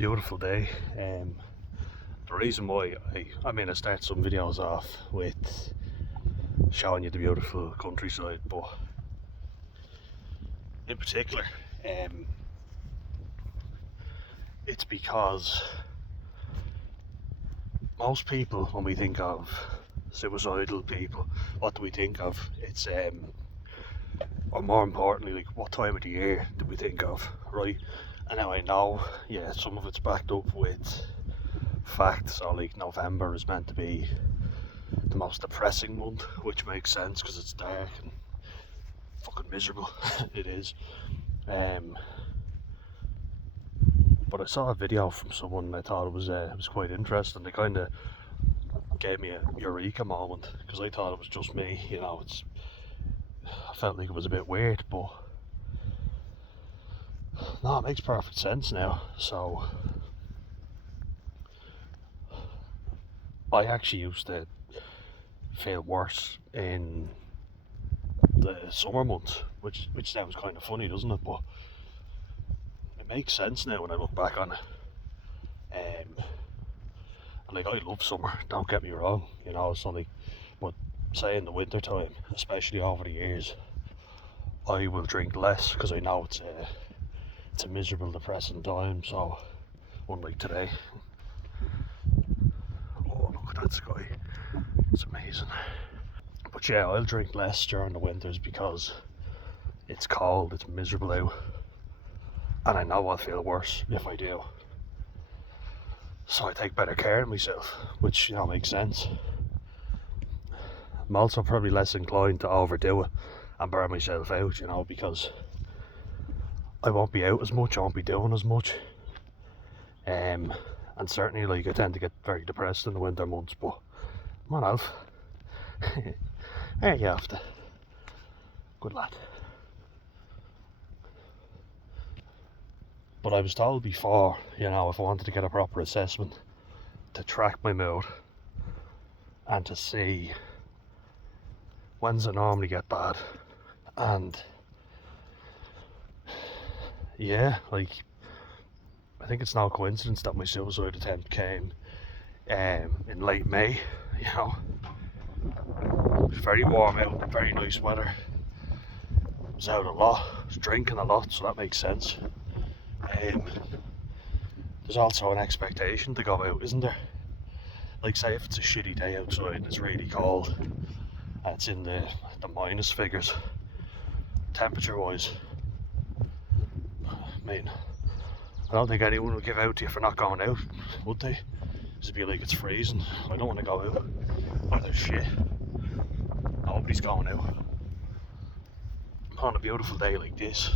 Beautiful day. The reason why I start some videos off with showing you the beautiful countryside, but in particular, it's because most people, when we think of suicidal people, what do we think of? It's or more importantly, like, what time of the year do we think of, right? And now I know, yeah, some of it's backed up with facts. So like November is meant to be the most depressing month, which makes sense because it's dark and fucking miserable. It is. But I saw a video from someone and I thought it was quite interesting. They kind of gave me a eureka moment because I thought it was just me. I felt like it was a bit weird, but no, it makes perfect sense now. So I actually used to feel worse in the summer months, which sounds kind of funny, doesn't it? But it makes sense now when I look back on it. And like, I love summer, don't get me wrong, so like, but say in the winter time, especially over the years, I will drink less because I know it's a miserable, depressing time. So unlike today, oh, look at that sky, it's amazing. But yeah, I'll drink less during the winters because it's cold, it's miserable out, and I know I'll feel worse if I do. So I take better care of myself, which makes sense. I'm also probably less inclined to overdo it and burn myself out, because I won't be out as much, I won't be doing as much. And certainly, like, I tend to get very depressed in the winter months, but come on, Alf. There you have to. Good lad. But I was told before, if I wanted to get a proper assessment, to track my mood and to see when's it normally get bad. And yeah, like, I think it's no coincidence that my suicide attempt came in late May. It was very warm out, very nice weather. I was out a lot, I was drinking a lot, so that makes sense. There's also an expectation to go out, isn't there? Like, say if it's a shitty day outside and it's really cold and it's in the minus figures temperature wise, I don't think anyone would give out to you for not going out, would they? It'd be like, it's freezing, I don't want to go out. Or there's shit, nobody's going out. On a beautiful day like this,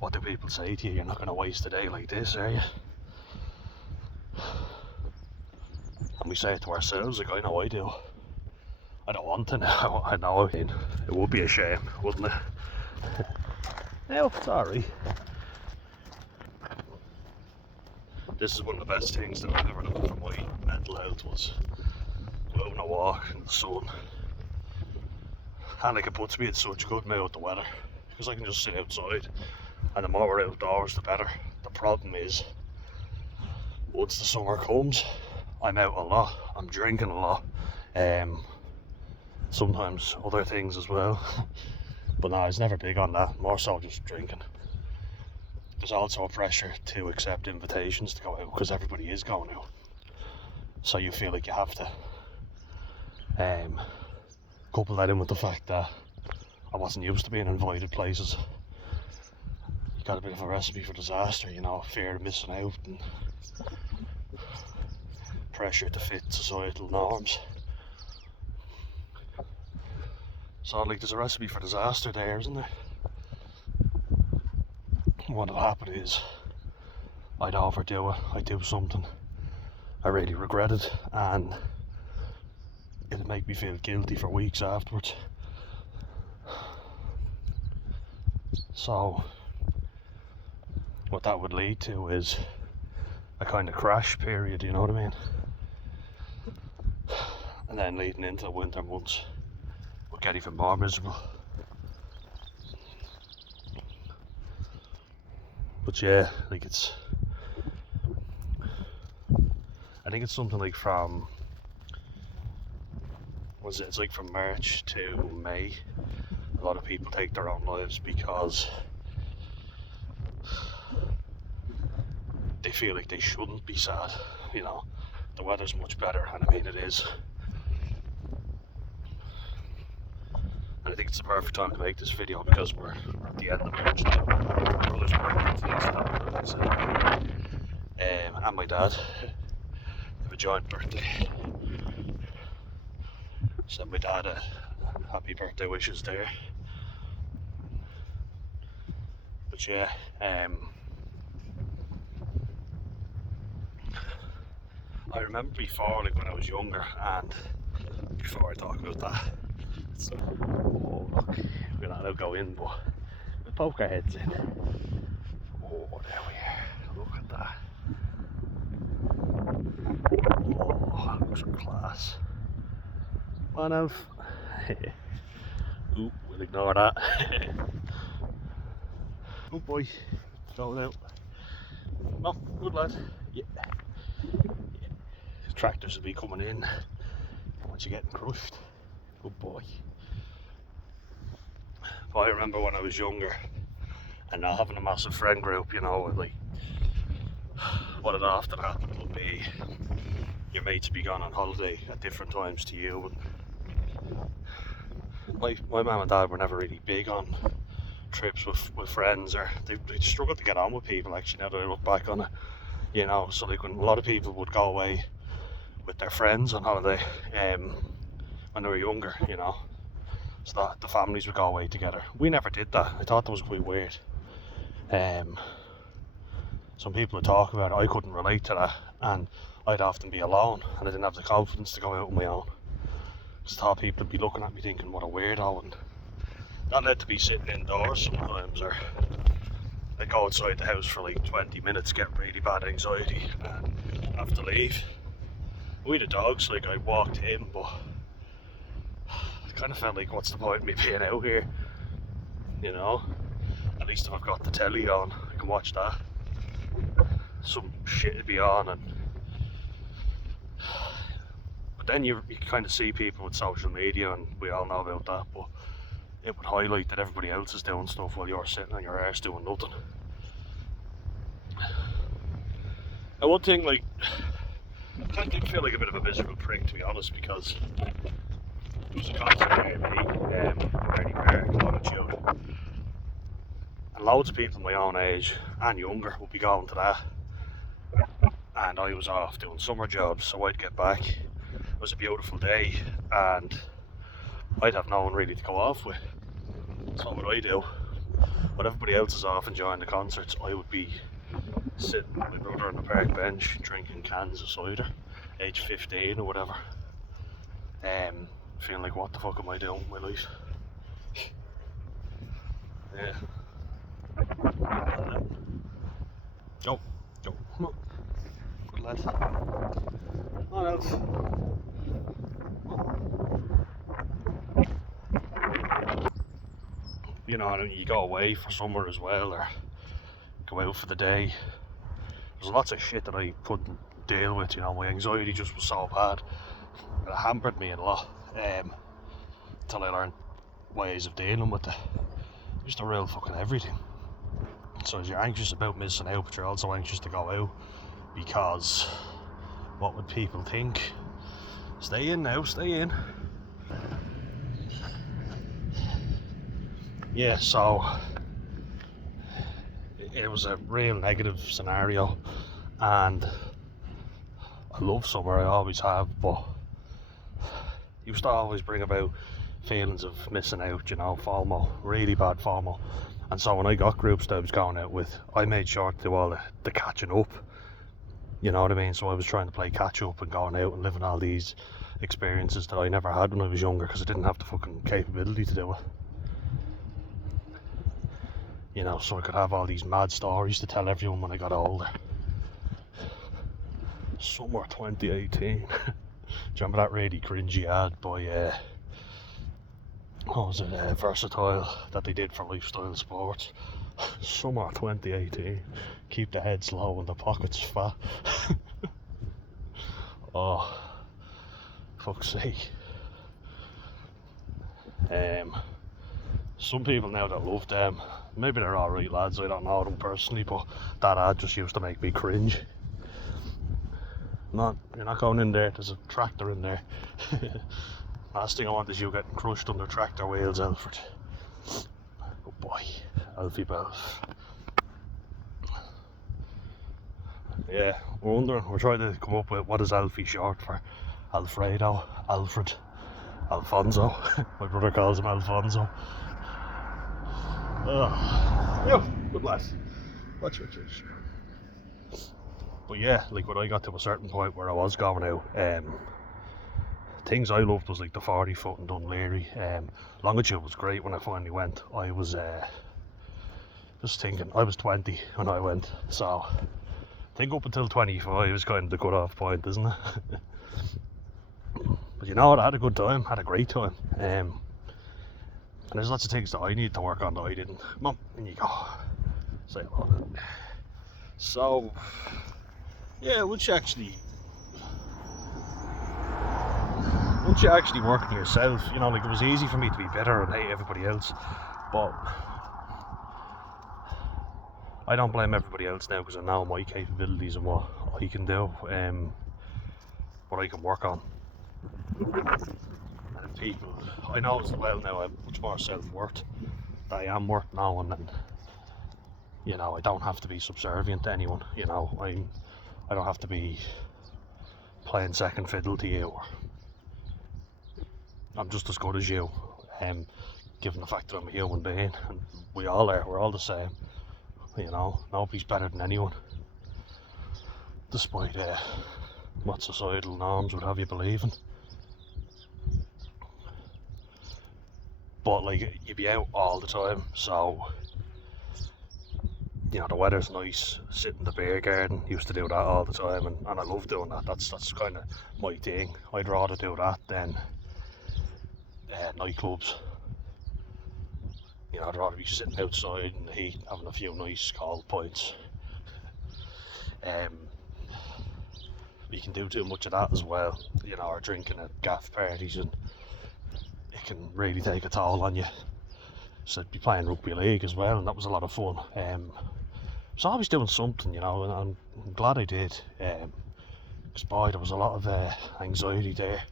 what do people say to you? You're not going to waste a day like this, are you? And we say it to ourselves, like, I know I do. I don't want to now, I know. It would be a shame, wouldn't it? No, it's alright. This is one of the best things that I've ever done for my mental health, was go out on a walk in the sun. And like, it puts me in such a good mood with the weather, because I can just sit outside, and the more we're outdoors the better. The problem is, once the summer comes, I'm out a lot, I'm drinking a lot, sometimes other things as well. But no, I was never big on that, more so just drinking. There's also a pressure to accept invitations to go out because everybody is going out, so you feel like you have to. Couple that in with the fact that I wasn't used to being invited places. You got a bit of a recipe for disaster, fear of missing out and pressure to fit societal norms. So like, there's a recipe for disaster there, isn't there? What'll happen is, I'd overdo it, I'd do something I really regretted, and it'd make me feel guilty for weeks afterwards. So what that would lead to is a kind of crash period, you know what I mean? And then leading into the winter months would get even more miserable. But yeah, like, it's think it's something like from, it's like from March to May. A lot of people take their own lives because they feel like they shouldn't be sad. You know, the weather's much better, and I mean it is. And I think it's the perfect time to make this video because we're at the end of March now. My brother's birthday and my dad have a joint birthday. Send my dad a happy birthday wishes there. But yeah, I remember before, like when I was younger, and before I talk about that, oh look, we're not allowed to go in, but we'll poke our heads in. Oh, there we are. Look at that. Oh, that looks class. Come on, Alf. Ooh, we'll ignore that. Oh boy, going out. No, good lad. Yeah. Tractors will be coming in once you're getting crushed. Good boy. But I remember when I was younger and not having a massive friend group, you know, like what had often happened would be your mates would be gone on holiday at different times to you. And my mum and dad were never really big on trips with friends, or they struggled to get on with people actually, now that I look back on it, you know. So like when a lot of people would go away with their friends on holiday when they were younger, you know, so that the families would go away together. We never did that. I thought that was quite weird. Some people would talk about it, I couldn't relate to that, and I'd often be alone and I didn't have the confidence to go out on my own. Just thought people would be looking at me thinking what a weirdo, and that led to be sitting indoors sometimes, or I'd go outside the house for like 20 minutes, get really bad anxiety and have to leave. We had dogs, like I walked in, but I kind of felt like what's the point of me being out here, you know? At least if I've got the telly on, I can watch that. Some shit would be on, and but then you kind of see people with social media, and we all know about that, but it would highlight that everybody else is doing stuff while you're sitting on your arse doing nothing. And one thing, like, I did feel like a bit of a miserable prick, to be honest, because there was a concert near me, Bernie Park, Longitude, and loads of people my own age and younger would be going to that, and I was off doing summer jobs, so I'd get back. It was a beautiful day, and I'd have no one really to go off with. So what would I do? When everybody else is off enjoying the concerts, I would be sitting with my brother on the park bench drinking cans of cider, age 15 or whatever, feeling like what the fuck am I doing with my life? Yeah. Go, come on. Good lad. Come on, Elf. You know, you go away for summer as well, or go out for the day. There's lots of shit that I couldn't deal with, you know. My anxiety just was so bad. It hampered me a lot, until I learned ways of dealing with it. Just a real fucking everything. So you're anxious about missing out, but you're also anxious to go out because what would people think? Stay in now, stay in. Yeah, so it was a real negative scenario, and I love summer, I always have, but it used to always bring about feelings of missing out, you know, FOMO, really bad FOMO. And so when I got groups that I was going out with, I made sure to do all the catching up, you know what I mean? So I was trying to play catch up and going out and living all these experiences that I never had when I was younger, because I didn't have the fucking capability to do it. You know, so I could have all these mad stories to tell everyone when I got older. Summer 2018. Do you remember that really cringy ad by, what was it, Versatile, that they did for Lifestyle Sports? Summer 2018. Keep the heads low and the pockets fat. Oh, fuck's sake. Some people now that love them, maybe they're alright lads, I don't know them personally, but that ad just used to make me cringe. You're not going in there, there's a tractor in there. Last thing I want is you getting crushed under tractor wheels, Alfred. Oh boy, Alfie Belf. Yeah, we're trying to come up with what is Alfie short for. Alfredo, Alfred, Alfonso. My brother calls him Alfonso. Yeah, good lad. Watch your juice. But yeah, like when I got to a certain point where I was going out, things I loved was like the 40 foot in Dunleary. Longitude was great when I finally went. I was just thinking, I was 20 when I went, so I think up until 25 is kind of the cut-off point, isn't it? But you know what, I had a good time, had a great time. And there's lots of things that I need to work on that I didn't. Come on, in you go. Say hello. So, yeah, once you actually work on yourself, you know, like it was easy for me to be better and hate everybody else, but I don't blame everybody else now because I know my capabilities and what I can do, what I can work on. And people, I know as well now, I have much more self-worth that I am worth knowing, and you know, I don't have to be subservient to anyone. You know, I don't have to be playing second fiddle to you. I'm just as good as you, given the fact that I'm a human being, and we all are. We're all the same. You know, nobody's better than anyone, despite what societal norms would have you believing. But like, you be out all the time, so you know, the weather's nice, sit in the beer garden, used to do that all the time, and I love doing that. That's kind of my thing. I'd rather do that than nightclubs. You know, I'd rather be sitting outside in the heat, having a few nice cold pints. You can do too much of that as well, you know, or drinking at gaff parties, and it can really take a toll on you. So I'd be playing rugby league as well, and that was a lot of fun. So I was doing something, you know, and I'm glad I did. Because boy, there was a lot of anxiety there.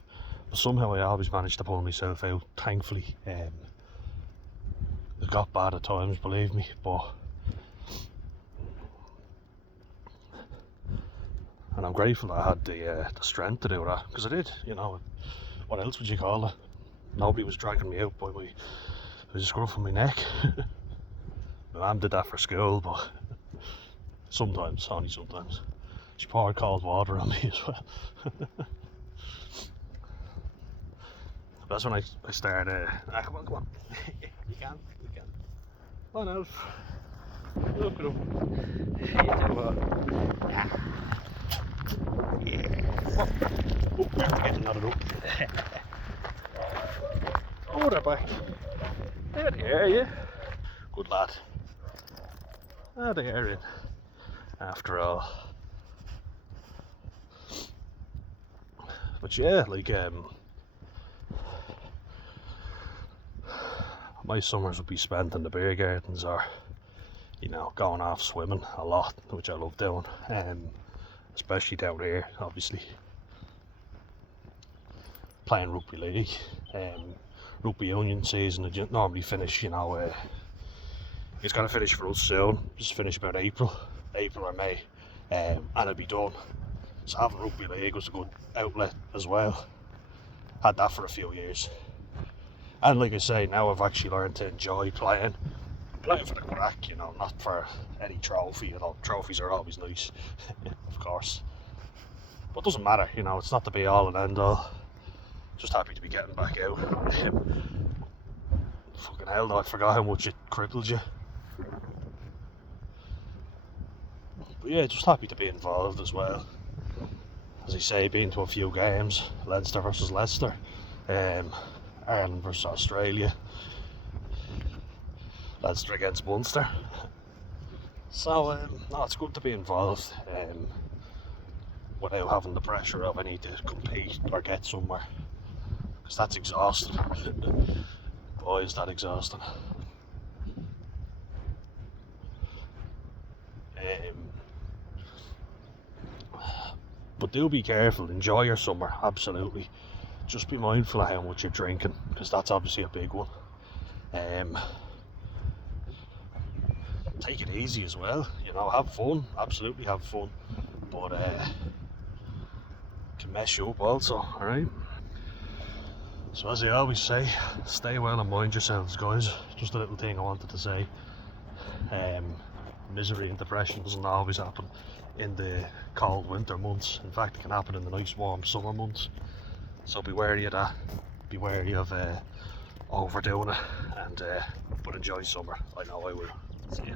But somehow I always managed to pull myself out, thankfully. It got bad at times, believe me, but and I'm grateful that I had the strength to do that, because I did, you know. What else would you call it? Nobody was dragging me out by the scruff of my neck. My mum did that for school, but sometimes, only sometimes. She poured cold water on me as well. That's when I started. Come on. You can. Come on, Elf. Look at him. You do what? Yeah. Oh, we're getting another up. Oh, they're back. There they are, yeah. Good lad. Ah, they are in. After all. But yeah, like, my summers would be spent in the beer gardens, or, you know, going off swimming a lot, which I love doing, especially down here, obviously. Playing rugby league, rugby union season would normally finish, you know, it's going to finish for us soon, just finish about April or May, and it'll be done. So having rugby league was a good outlet as well. Had that for a few years. And like I say, now I've actually learned to enjoy playing for the crack, you know, not for any trophy. You know, trophies are always nice, of course. But it doesn't matter, you know, it's not the be all and end all. Just happy to be getting back out. Fucking hell though, I forgot how much it crippled you. But yeah, just happy to be involved as well. As I say, been to a few games, Leinster versus Leicester, Ireland versus Australia, Leinster against Munster. So, no, it's good to be involved. without having the pressure of I need to compete or get somewhere, because that's exhausting. Boy, is that exhausting. But do be careful, enjoy your summer, absolutely. Just be mindful of how much you're drinking, because that's obviously a big one. Take it easy as well, you know, have fun, absolutely have fun, but can mess you up also, alright? So as I always say, stay well and mind yourselves, guys. Just a little thing I wanted to say. Misery and depression doesn't always happen in the cold winter months. In fact, it can happen in the nice warm summer months. So be wary of that. Be wary of overdoing it, and but enjoy summer. I know I will. See ya.